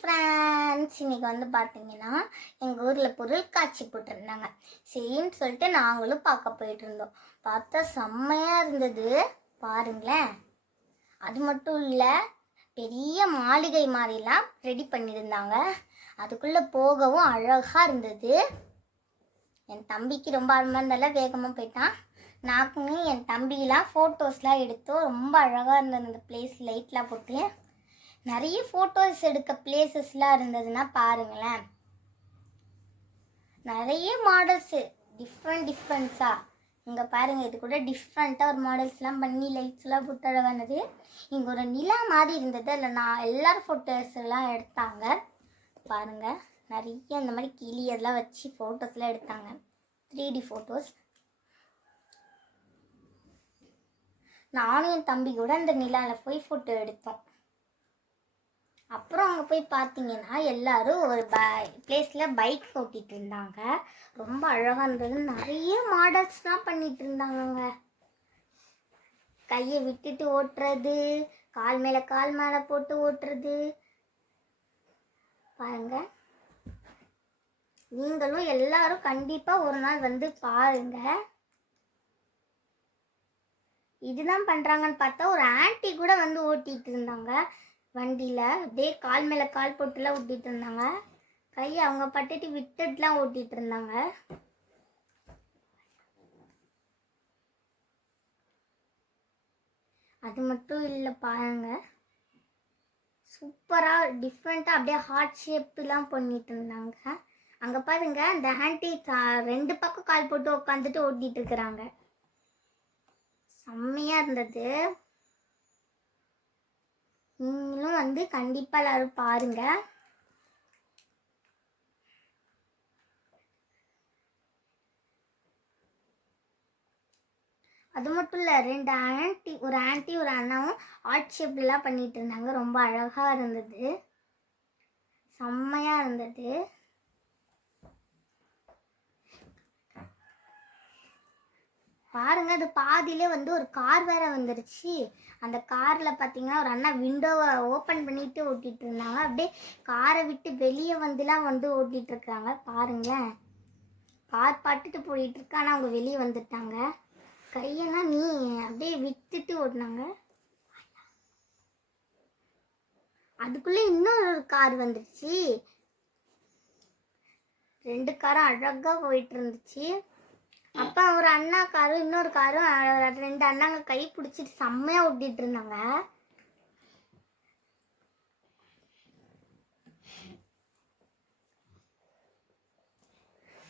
Friends, இன்னைக்கு வந்து பார்த்தீங்கன்னா எங்கள் ஊரில் பொருட்காட்சி போட்டிருந்தாங்க. சரின்னு சொல்லிட்டு நாங்களும் பார்க்க போயிட்டு இருந்தோம். பார்த்தா செம்மையாக இருந்தது பாருங்களேன். அது மட்டும் இல்லை, பெரிய மாளிகை மாதிரிலாம் ரெடி பண்ணியிருந்தாங்க. அதுக்குள்ளே போகவும் அழகாக இருந்தது. என் தம்பிக்கு ரொம்ப ஆர்வமாக இருந்தால வேகமாக போயிட்டான். நாக்குமே என் தம்பிலாம் ஃபோட்டோஸ்லாம் எடுத்தோம். ரொம்ப அழகாக இருந்தது அந்த பிளேஸ், லைட்லாம் போட்டு. நிறைய ஃபோட்டோஸ் எடுக்க பிளேசஸ்லாம் இருந்ததுன்னா பாருங்களேன். நிறைய மாடல்ஸு டிஃப்ரெண்ட்ஸாக இங்கே பாருங்கள். இது கூட டிஃப்ரெண்ட்டாக ஒரு மாடல்ஸ்லாம் பண்ணி லைட்ஸ்லாம் போட்டு அழகானது. இங்கே ஒரு நிலா மாதிரி இருந்தது. அதில் நான் எல்லோரும் ஃபோட்டோஸ் எல்லாம் எடுத்தாங்க பாருங்கள். நிறைய இந்த மாதிரி கிளி அதெல்லாம் வச்சு ஃபோட்டோஸ்லாம் எடுத்தாங்க, 3D ஃபோட்டோஸ். நானும் என் தம்பி கூட அந்த நிலாவில் போய் ஃபோட்டோ எடுத்தோம். அப்புறம் அங்கே போய் பார்த்தீங்கன்னா எல்லாரும் ஒரு பிளேஸில் பைக் ஓட்டிகிட்டு இருந்தாங்க. ரொம்ப அழகாக இருந்தது. நிறைய மாடல்ஸ்லாம் பண்ணிகிட்டு இருந்தாங்கங்க. கையை விட்டுட்டு ஓட்டுறது, கால் மேலே போட்டு ஓட்டுறது பாருங்க. நீங்களும் எல்லாரும் கண்டிப்பாக ஒரு நாள் வந்து பாருங்க. இதுதான் பண்ணுறாங்கன்னு பார்த்தா ஒரு ஆன்ட்டி கூட வந்து ஓட்டிகிட்டு இருந்தாங்க வண்டியில். அப்படியே கால் மேலே கால் போட்டுலாம் ஓட்டிகிட்டு இருந்தாங்க. கையை அவங்க பட்டுட்டு விட்டுட்டுலாம் ஓட்டிகிட்டு இருந்தாங்க. அது மட்டும் இல்லை பாருங்க, சூப்பராக டிஃப்ரெண்ட்டாக அப்படியே ஹார்ட் ஷேப்லாம் பண்ணிட்டு இருந்தாங்க. அங்கே பாருங்க, அந்த ஆன்ட்டி 2 பக்கம் கால் போட்டு உட்காந்துட்டு ஓட்டிகிட்டு இருக்கிறாங்க. செம்மையாக இருந்தது. நீங்களும் வந்து கண்டிப்பாக எல்லாரும் பாருங்க. அது மட்டும் இல்லை, ஒரு ஆன்ட்டி ஒரு அண்ணாவும் ஆர்ட் ஷேப்லாம் பண்ணிட்டு இருந்தாங்க. ரொம்ப அழகாக இருந்தது, செம்மையாக இருந்தது. பாருங்க, அது பாதியிலே வந்து ஒரு கார் வேற வந்துருச்சு. அந்த காரில் பார்த்தீங்கன்னா ஒரு அண்ணா விண்டோவை ஓப்பன் பண்ணிட்டு ஓட்டிகிட்டு இருந்தாங்க. அப்படியே காரை விட்டு வெளியே வந்துலாம் வந்து ஓட்டிகிட்டு இருக்காங்க பாருங்க. கார் பாட்டுட்டு போயிட்டு இருக்கா, ஆனால் அவங்க வெளியே வந்துட்டாங்க. கையெல்லாம் நீ அப்படியே விட்டுட்டு ஓட்டினாங்க. அதுக்குள்ளே இன்னொரு கார் வந்துடுச்சு. 2 காரும் அழகாக போயிட்டு இருந்துச்சு. அப்போ ஒரு அண்ணா காரும் இன்னொரு காரும் 2 அண்ணாங்க கை பிடிச்சிட்டு செம்மையாக ஓட்டிகிட்டு இருந்தாங்க.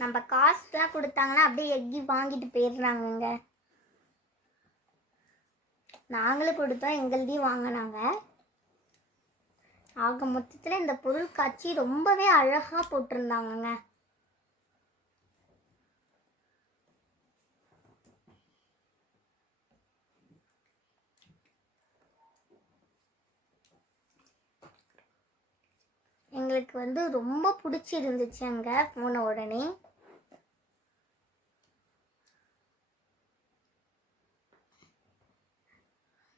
நம்ம காசுலாம் கொடுத்தாங்கன்னா அப்படியே எக்கி வாங்கிட்டு போயிடுறாங்கங்க. நாங்களும் கொடுத்தோம், எங்கள்தையும் வாங்கினாங்க. ஆக மொத்தத்தில் இந்த பொருட்காட்சி ரொம்பவே அழகாக போட்டிருந்தாங்கங்க. எங்களுக்கு வந்து ரொம்ப பிடிச்சிருந்துச்சு அங்கே போன உடனே.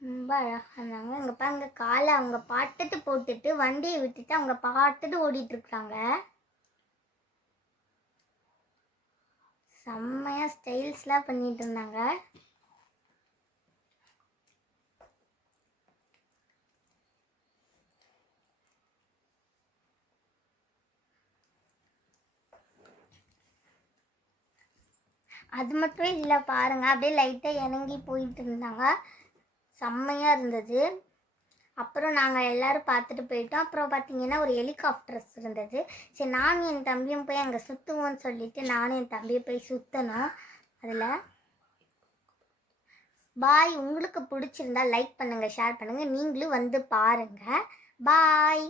ரொம்ப அழகாக இருந்தாங்க. இங்கே பாருங்க, காலை அவங்க பாட்டுட்டு போட்டுட்டு வண்டியை விட்டுட்டு அவங்க பாட்டுட்டு ஓடிட்டு இருக்காங்க. செம்மையாக ஸ்டைல்ஸ்லாம் பண்ணிட்டு இருந்தாங்க. அது மட்டும் இல்லை பாருங்க, அப்படியே லைட்டாக இறங்கி போயிட்டு இருந்தாங்க. செம்மையாக இருந்தது. அப்புறம் நாங்கள் எல்லோரும் பார்த்துட்டு போயிட்டோம். அப்புறம் பார்த்தீங்கன்னா ஒரு ஹெலிகாப்டர்ஸ் இருந்தது. சரி, நானும் என் தம்பியும் போய் அங்கே சுற்றுவோன்னு சொல்லிட்டு நானும் என் தம்பியை போய் சுற்றணும். அதில் பாய். உங்களுக்கு பிடிச்சிருந்தா லைக் பண்ணுங்கள், ஷேர் பண்ணுங்கள். நீங்களும் வந்து பாருங்கள். பாய்.